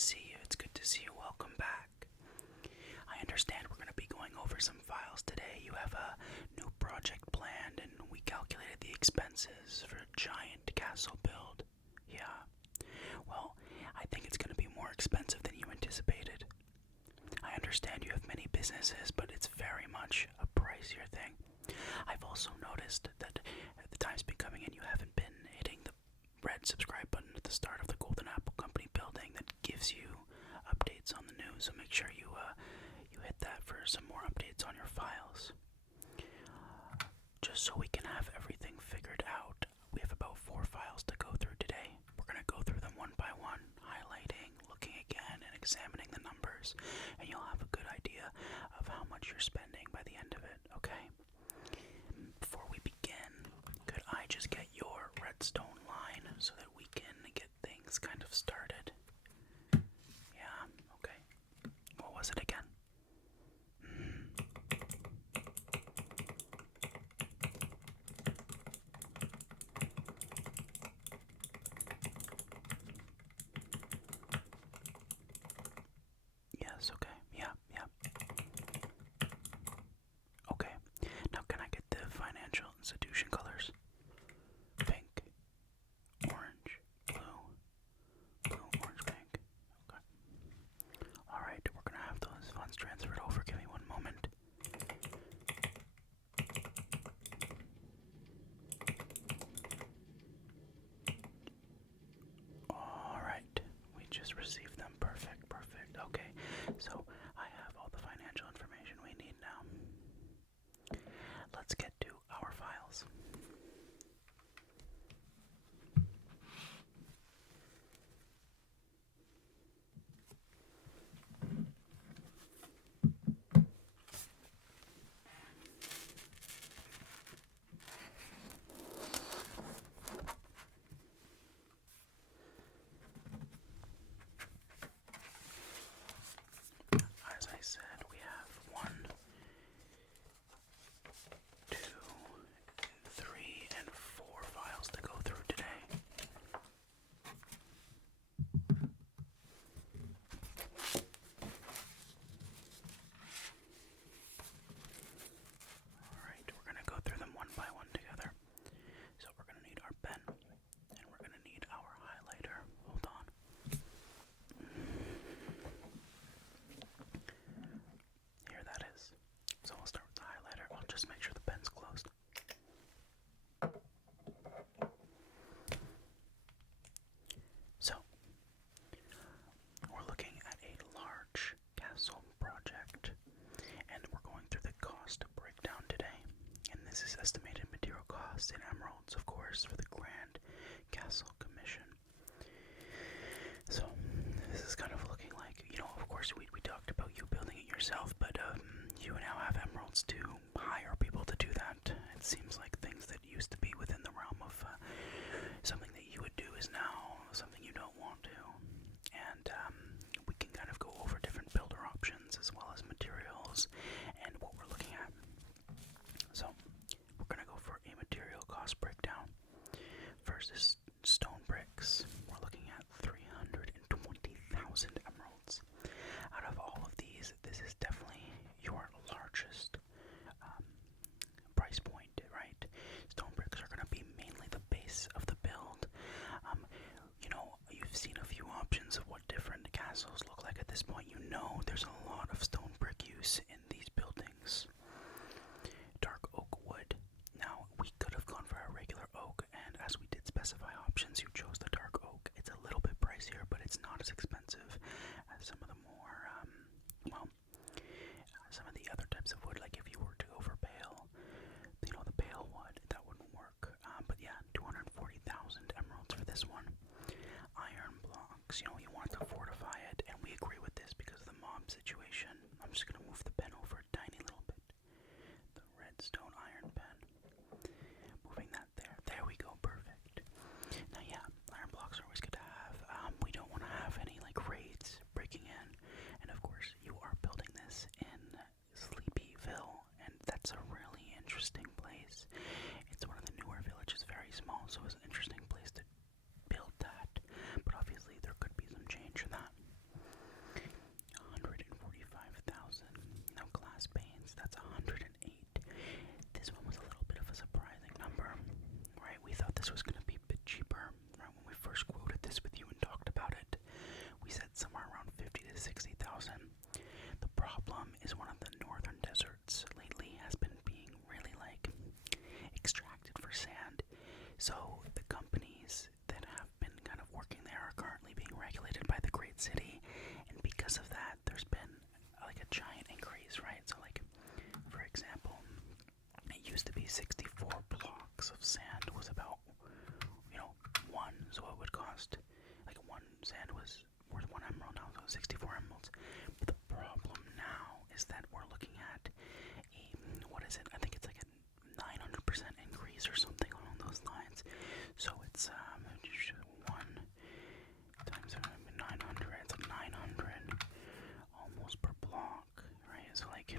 see you. It's good to see you. Welcome back. I understand we're going to be going over some files today. You have a new project planned, and we calculated the expenses for a giant castle build. Yeah. Well, I think it's going to be more expensive than you anticipated. I understand you have many businesses, but it's very much a pricier thing. I've also noticed that the time's been coming in, you haven't been hitting the red subscribe button at the start of the Golden Apple Company building that gives you updates on the news, so make sure you hit that for some more updates on your files. Just so we can have everything figured out, we have about 4 files to go through today. We're going to go through them one by one, highlighting, looking again, and examining the numbers, and you'll have a good idea of how much you're spending by the end of it, okay? Before we begin, could I just get your redstone line so that we can get things kind of started? Yeah, okay. What was it again? Yes, okay. Yeah. Okay. Now can I get the financial institution colors? Pink, orange, blue, orange, pink. Okay. Alright, we're gonna have those funds transferred over. Give me one moment. Alright, we just received them. Perfect. Okay, so I have all the financial information we need now. Let's get to our files. As I said, we have 1, 2, 3, and 4 files to go through today. Alright, we're going to go through them one by one together. So we're going to need our pen, and we're going to need our highlighter. Hold on. Here that is. So we'll start with the highlighter. I'll just make sure the pen's closed. So, we're looking at a large castle project, and we're going through the cost breakdown today. And this is estimated material cost in emeralds, of course, for the Grand Castle Commission. So, this is kind of looking like, of course, we talked about you building it yourself, but you now have emeralds to hire people to do that. It seems like things that used to be within the realm of something that you would do is now something you don't want to. And we can kind of go over different builder options as well as materials and what we're looking at. So, we're going to go for a material cost breakdown. First is stone bricks. We're looking at 320,000 emeralds. Out of all of these, this is definitely your largest price point, right? Stone bricks are going to be mainly the base of the build. You've seen a few options of what different castles look like at this point. There's a lot of stone brick use in these buildings. Dark oak wood. Now, we could have gone for a regular oak, and as we did specify sand was worth 1 emerald, now it's 64 emeralds. But the problem now is that we're looking at what is it? I think it's like a 900% increase or something along those lines. So it's 1 times 900, it's like 900 almost per block, right? So like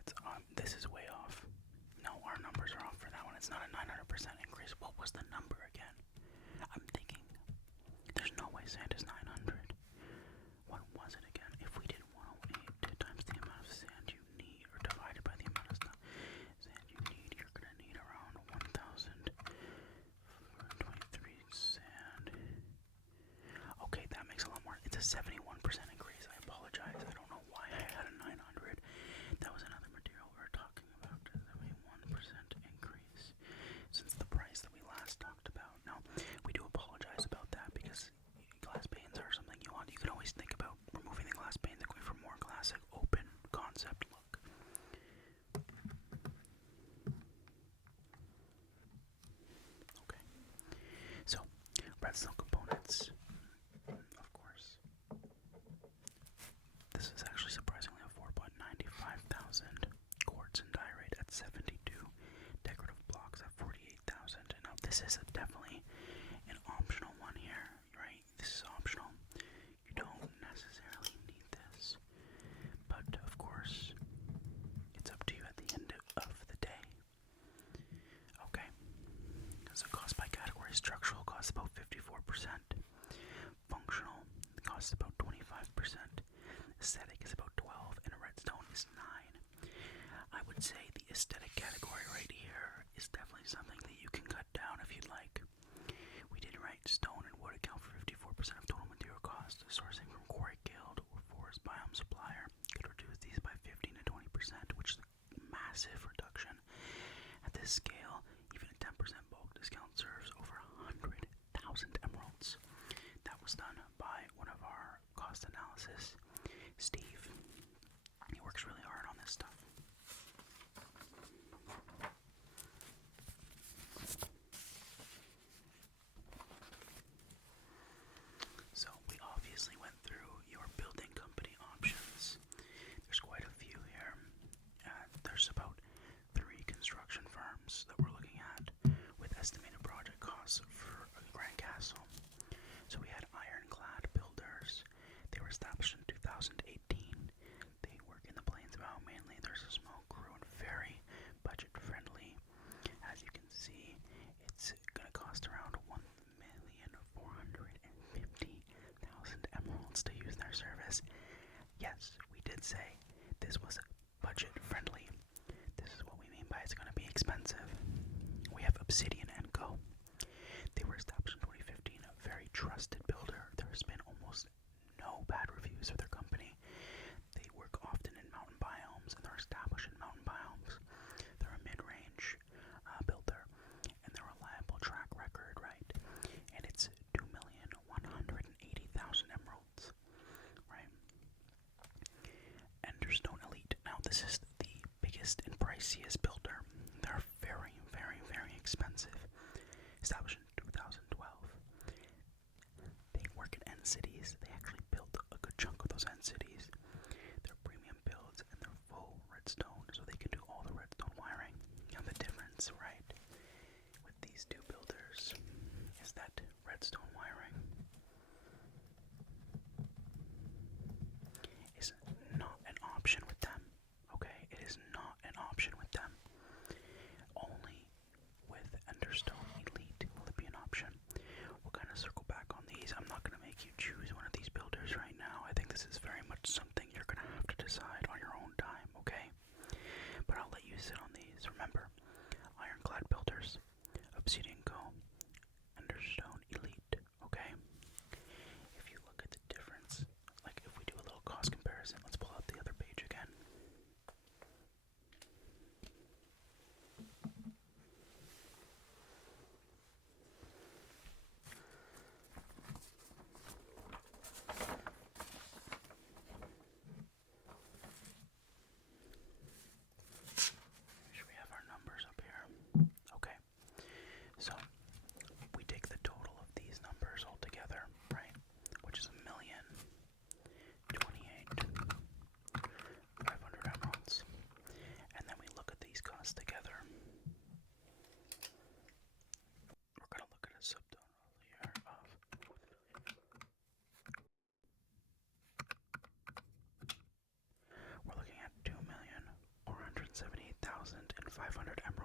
it's this is way off. No, our numbers are off for that one. It's not a 900% increase. What was the number again? I'm thinking there's no way sand is 900. What was it again? If we did 108 times the amount of sand you need, or divided by the amount of sand you need, you're gonna need around 1,023 sand. Okay, that makes a lot more. It's a 71% increase. I apologize. I don't know why I had a 900. That was another material we were talking about. 71% increase since the price that we last talked about. Now, we do apologize about that because glass panes are something you want. You can always think about removing the glass panes and going for more classic open concept look. Okay, so redstone components, of course. This is actually surprisingly a 4.95 thousand quartz and diorite at 72, decorative blocks at 48,000. Now this is definitely an optional one here, right? This is optional. You don't necessarily need this, but of course, it's up to you at the end of the day. Okay, so cost by category: structural costs about 54%, functional costs about 25%, aesthetic is about 12%, and redstone is 9%. I would say the aesthetic category right here is definitely something that you can cut down if you'd like. We did write stone and wood account for 54% of total material cost. Sourcing from quarry guild or forest biome supplier could reduce these by 15 to 20%, which is a massive reduction. At this scale, even a 10% bulk discount serves over 100,000 emeralds. That was done by one of our cost analysis, Steve. He works really hard on this stuff. So we obviously went through your building company options. There's quite a few here. There's about 3 construction firms that we're looking at with estimated project costs for a Grand Castle. So we had Ironclad Builders. They were established in 2018. They work in the plains bound mainly. There's a small crew and very budget friendly. As you can see, it's gonna cost around 1,450,000 emeralds to use their service. Yes, we did say this was budget friendly. This is what we mean by it's gonna be expensive. We have Obsidian & Co. They were established in 2015, a very trusted builder. There's been almost no bad reviews of their company. They work often in mountain biomes, and they're established in mountain biomes. They're a mid-range builder, and they're a reliable track record, right? And it's 2,180,000 emeralds, right? Enderstone Elite. Now, this is the biggest and priciest builder. They're very, very, very expensive. Established in 2012. They work in end cities. They actually built a good chunk of those end cities. They're premium builds and they're full redstone, so they can do all the redstone wiring. And the difference, right, with these two builders is that redstone wiring is not an option with them. Okay, it is not an option with them. Only with Enderstone Elite will it be an option. We'll kind of circle back on these. I'm not going to make you choose one of these builders right now. I think this is very much something you're going to have to decide on your own time, okay? But I'll let you sit on these. Remember, Ironclad Builders, Obsidian Co, Enderstone Elite, okay? If you look at the difference, like if we do a little cost comparison, let's pull out the other page again.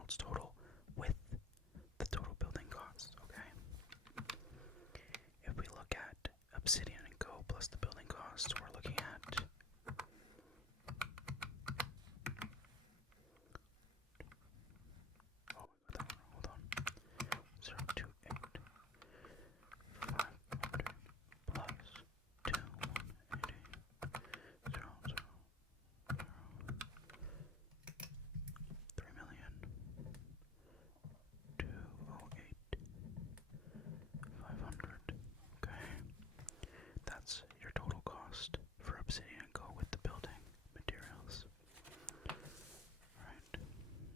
emeralds total with the total building cost, okay? If we look at obsidian and go plus the building cost, we're looking at hold on. 028 500 plus 2180 3,208,500. Okay, that's your total cost for obsidian and go with the building materials. Alright,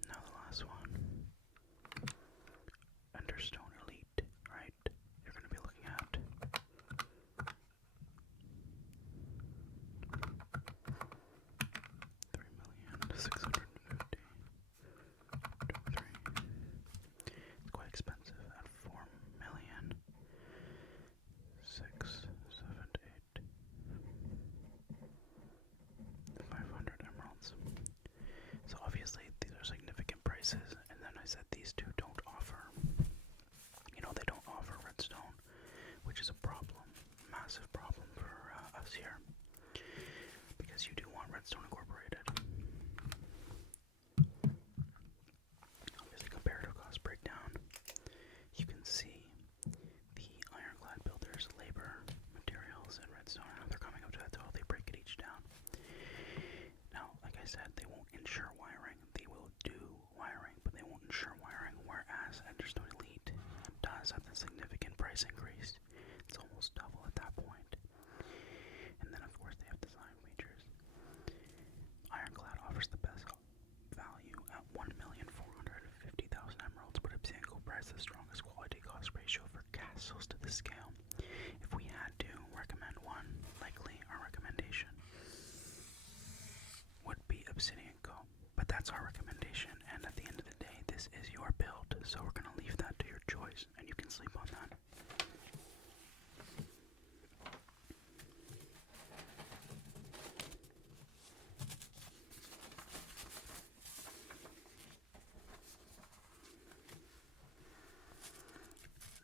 now the last one. Understone Elite, right? You're going to be looking at 3,650,000. It's quite expensive at 4,678,500 emeralds. So obviously these are significant prices, and then I said these two don't offer, they don't offer redstone, which is a problem, massive problem for us here, because you do want redstone incorporated. Obviously, comparative cost breakdown. You can see the ironclad builders, labor, materials, and redstone, how they're coming up to that total. They break it each down. Now, like I said, they won't insure wiring. They will do wiring, but they won't insure wiring, whereas Understone Elite does have a significant price increase. It's almost double at that point. And then, of course, they have design features. Ironclad offers the best value at 1,450,000 emeralds, but Obsidian Gold provides the strongest quality-cost ratio for castles to the scale. If we had to recommend one, likely our recommendation would be Obsidian Go. But that's our recommendation, and at the end of the day, this is your build, so we're going to leave that to your choice, and you can sleep on that.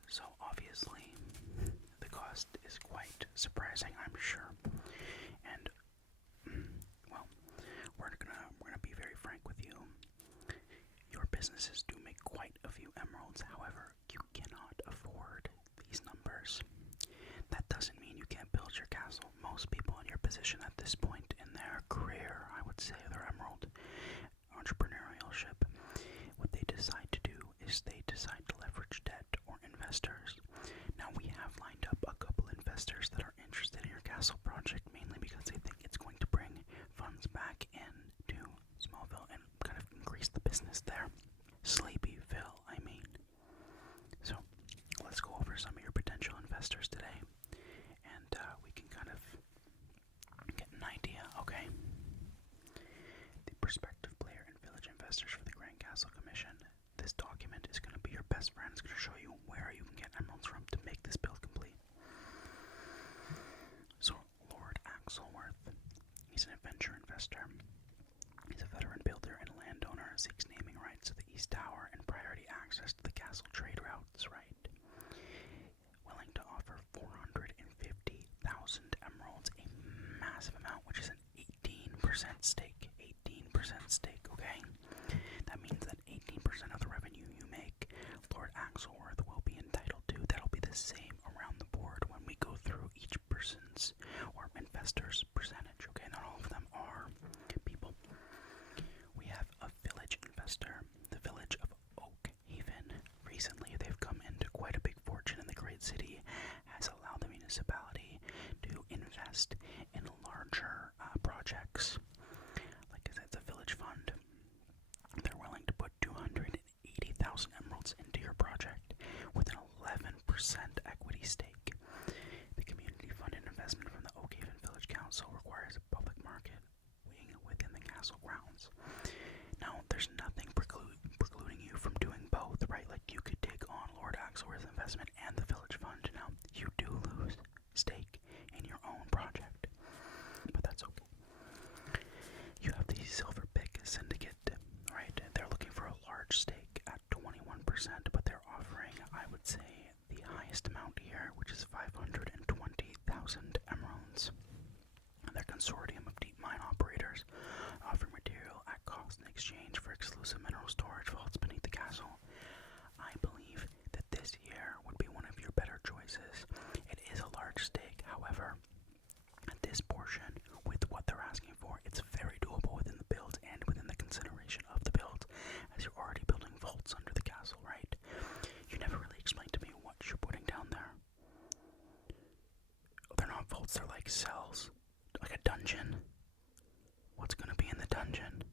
So obviously, the cost is quite surprising, I'm sure, and well, we're gonna be very frank with you. Your businesses do make quite a few emeralds. However, you cannot afford these numbers. That doesn't mean you can't build your castle. Most people in your position at this point in their career, I would say, their emerald entrepreneurship, what they decide to do is they decide to leverage debt or investors. Now, we have lined up a couple investors that are interested in your castle project, mainly because they think it's going to bring funds back into Smallville and kind of increase the business there. Sleepyville, I mean. So, let's go over some of your potential investors today, and we can kind of get an idea, okay? The prospective player and village investors for the Grand Castle Commission. This document is going to be your best friend. It's going to show you where you can get emeralds from to make this build complete. So, Lord Axelworth, he's an adventure investor. He's a veteran builder and landowner, seeks naming rights to the East Tower and priority access to the castle trade routes, right? Willing to offer 450,000 emeralds, a massive amount, which is an 18% stake. 18% stake, okay? That means that 18% of the revenue you make, Lord Axelworth will be entitled to. That'll be the same around the board when we go through each person's or investor's percentage, okay? Not all of them are people. We have a village investor, the village of Oak Haven. Recently, they've come into quite a big fortune in the great city, has allowed the municipality to invest in larger projects. Like I said, it's a village fund. They're willing to put 280,000 emeralds into your project with an 11% equity stake. The community funded investment from the Oak Haven Village Council requires a public market wing within the castle grounds. Now, there's nothing precluding you from doing both, right? Like, you could take on Lord Axelworth's investment and the village fund. Now, you do lose stake in your own project, but that's okay. You have the Silver Pick Syndicate, right? They're looking for a large stake. prices. It is a large stake, however, at this portion, with what they're asking for, it's very doable within the build and within the consideration of the build, as you're already building vaults under the castle, right? You never really explained to me what you're putting down there. They're not vaults, they're like cells. Like a dungeon. What's gonna be in the dungeon?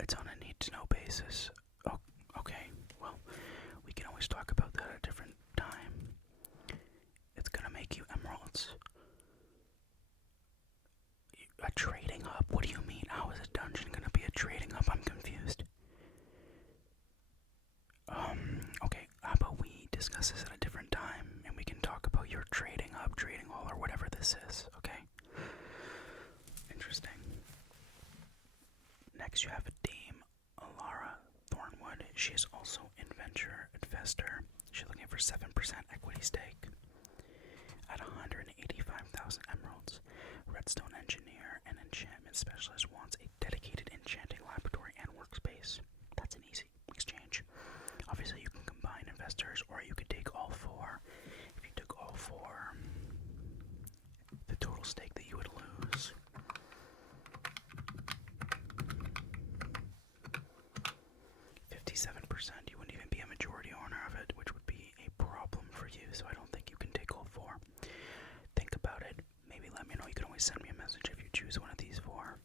It's on a need-to-know basis. Oh, okay, well, we can always talk about that at a different time. It's gonna make you emeralds. A trading hub? What do you mean? How is a dungeon gonna be a trading hub? I'm confused. Okay, how about we discuss this at a different time and we can talk about your trading hub, trading hall, or whatever this is, okay? Interesting. Next you have Dame Alara Thornwood. She is also an venture investor. She's looking for 7% equity stake at 185,000 emeralds. Redstone engineer and enchantment specialist wants a dedicated enchanting laboratory and workspace. That's an easy exchange. Obviously you can combine investors, or you could take all four. If you took all four, the total stake that you would lose, %, you wouldn't even be a majority owner of it, which would be a problem for you, so I don't think you can take all four. Think about it. Maybe let me know. You can always send me a message if you choose one of these four.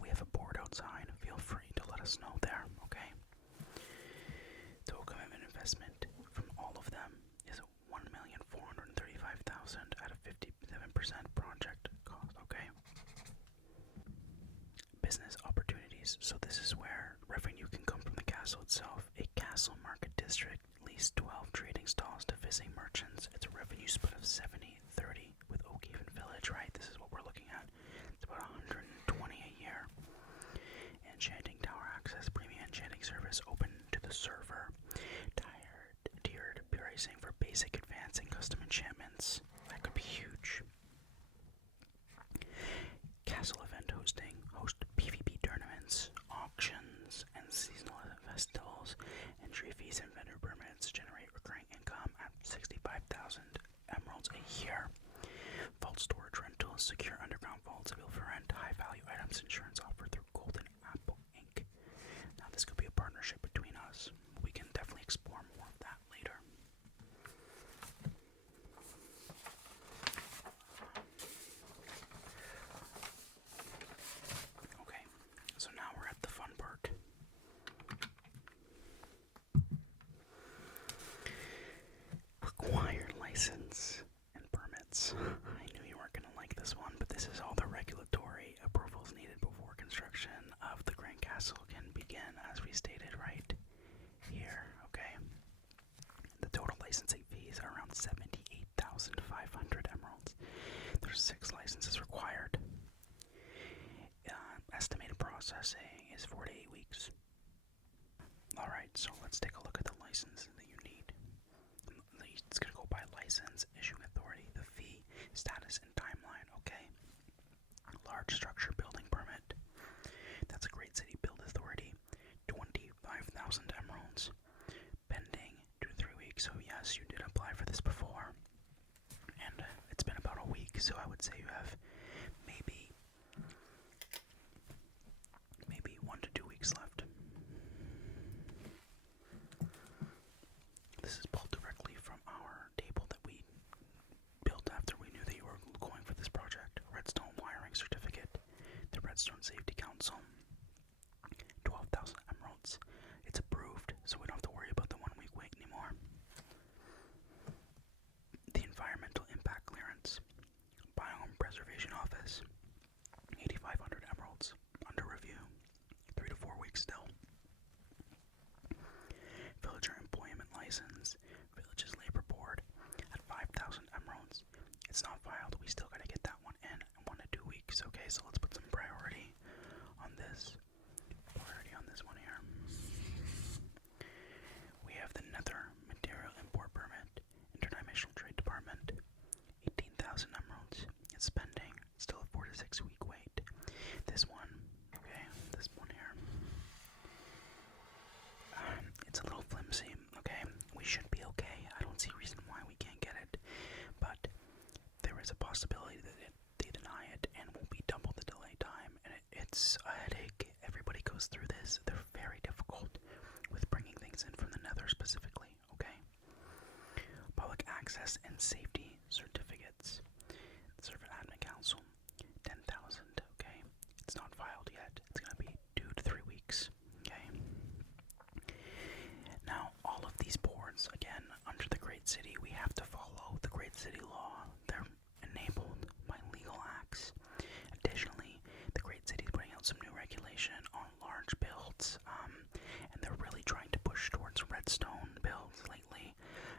We have a board outside. Feel free to let us know there, okay? Total commitment investment from all of them is $1,435,000 at a 57% project cost, okay? Business opportunities. So this is where revenue can come from the castle itself. A castle market district, lease 12 trading stalls to visiting merchants. It's a revenue split of 70-30 with Oakhaven Village, right? This is what we're looking at. It's about 120 a year. Enchanting tower access, premium enchanting service open to the server. Tiered pricing for basic, advanced, and custom enchantments. That could be huge. Castle event hosting. Host PvP tournaments, auctions, and seasonal festivals. Entry fees and vendor permits generate recurring income at 65,000 emeralds a year. Vault storage rentals, secure underground vaults available for rent, high value items, insurance offered through Golden Apple Inc. Now this could be a partnership between us. We can definitely explore more of that later. Okay, so now we're at the fun part. Required license and permits. I knew you weren't going to like this one, but this is all the regulatory approvals needed before construction of the Grand Castle can begin, as we stated right here, okay? The total licensing fees are around 78,500 emeralds. There's 6 licenses required. Estimated processing is 4 to 8 weeks. Alright, so let's take a look at the license that you need. It's going to go by license, issuing authority, the fee, status, and timeline, okay? Large structure building permit. That's a Great City Build Authority. 25,000 emeralds. Pending 2 to 3 weeks. So yes, you did apply for this before. And it's been about a week, so I would say you have maybe 1 to 2 weeks left. This is pulled directly from our table that we built after we knew that you were going for this project. Redstone wiring certificate, the Redstone Safety Council, 12,000 emeralds. It's approved, so we don't have to worry about the 1 week wait anymore. The Environmental Impact Clearance, Biome Preservation Office, 8,500 emeralds, under review, 3 to 4 weeks still. Villager Employment License, Villages Labor Board, at 5,000 emeralds. It's not filed, we still gotta get that one in 1 to 2 weeks, okay? So let's put some priority on this. Priority on this one here. We have the Nether Material Import Permit, Interdimensional Trade Department, 18,000 emeralds. It's pending, still a 4 to 6 week wait. This one, okay, this one here. It's a little flimsy, okay? We should be okay. I don't see a reason why it's a headache. Everybody goes through this. They're very difficult with bringing things in from the nether specifically, okay? Public access and safety certificates. Server Admin Council, 10,000, okay? It's not filed yet. It's going to be 2 to 3 weeks, okay? Now, all of these boards, again, under the Great City, we have to follow the Great City law. They're enabled by legal acts. Additionally, the Great City is putting out some new regulation on large builds, and they're really trying to push towards Redstone builds lately.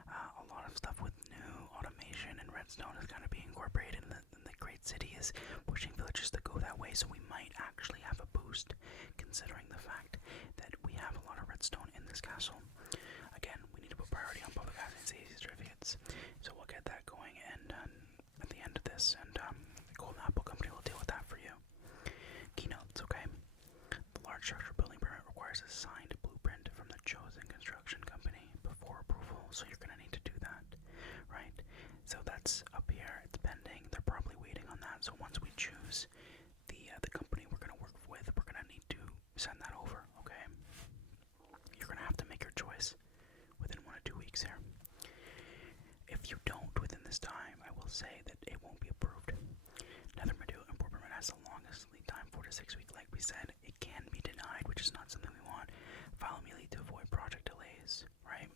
A lot of stuff with new automation and Redstone is going to be incorporated, and the Great City is pushing villagers to go that way, so we might actually have a boost, considering the fact that we have a lot of Redstone in this castle. Again, we need to put priority on public access and safety certificates, so we'll get that going, and at the end of this, and the Golden Apple Company will deal with that for you. Keynotes, okay? The large structure building permit requires a signed blueprint from the chosen construction company before approval, so you're going to need to do that, right? So that's up here, it's pending, they're probably waiting on that, so once we choose the company we're going to work with, we're going to need to send that over, okay? You're going to have to make your choice within 1 or 2 weeks here. If you don't within this time, I will say that it won't be approved. Nether material import permit has the longest lead time, 4 to 6 weeks, like we said. It can be denied, which is not something we want. File immediately to avoid project delays, right?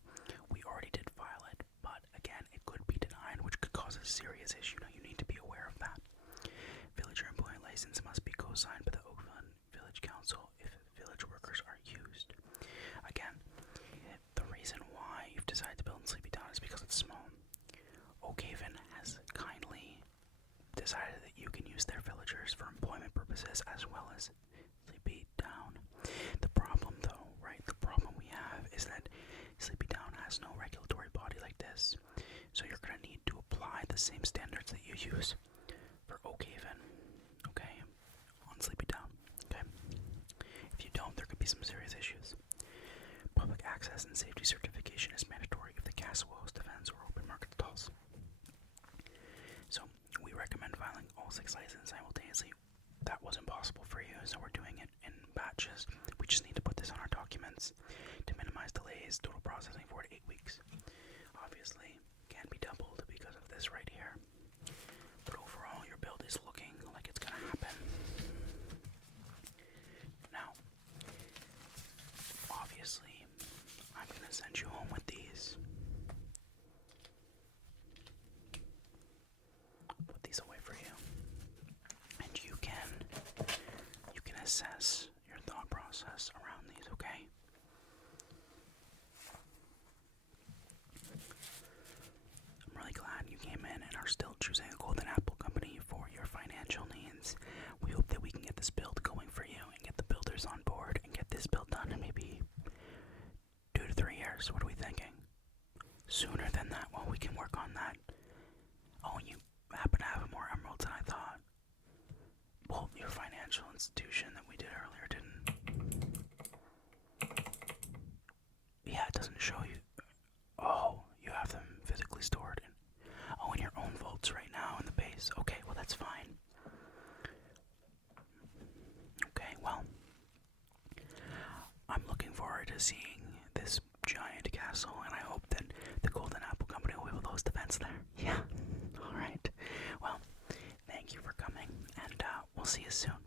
We already did file it, but again, it could be denied, which could cause a serious issue. Now, you need to be aware of that. Villager employee license must be co-signed by the Oakland Village Council if village workers are used. Again, the reason why you've decided to build in Sleepy Town is because it's small. Oakhaven has kindly decided that you can use their villagers for employment purposes as well as Sleepy Town. The problem though, right, the problem we have is that Sleepy Town has no regulatory body like this. So you're going to need to apply the same standards that you use for Oakhaven, okay, on Sleepy Town, okay? If you don't, there could be some serious issues. Public access and safety certification is mandatory if the castle hosts defense or open market stalls. So we recommend filing all 6 licenses simultaneously. That was impossible for you, so we're doing it in batches. We just need to put this on our documents to minimize delays. Total processing 4 to 8 weeks. Obviously, can be doubled because of this right here. But overall, your build is looking like it's gonna happen. Now, obviously, I'm gonna send you home with these. Put these away for you. And you can assess your thought process around these, okay? I'm really glad you came in and are still choosing a Golden Apple Company for your financial needs. We hope that we can get this build going for you and get the builders on board and get this build done in maybe 2 to 3 years. What are we thinking? Sooner than that? Well, we can work on that. Oh, and you happen to have more emeralds than I thought. Well, your financial institution that we did earlier didn't. Yeah, it doesn't show you. Oh, you have them physically stored in your own vaults right now in the base. Okay, well that's fine. Okay, well, I'm looking forward to seeing this giant castle, and I hope that the Golden Apple Company will be able to host events there. Yeah, alright. Well, thank you for coming, and we'll see you soon.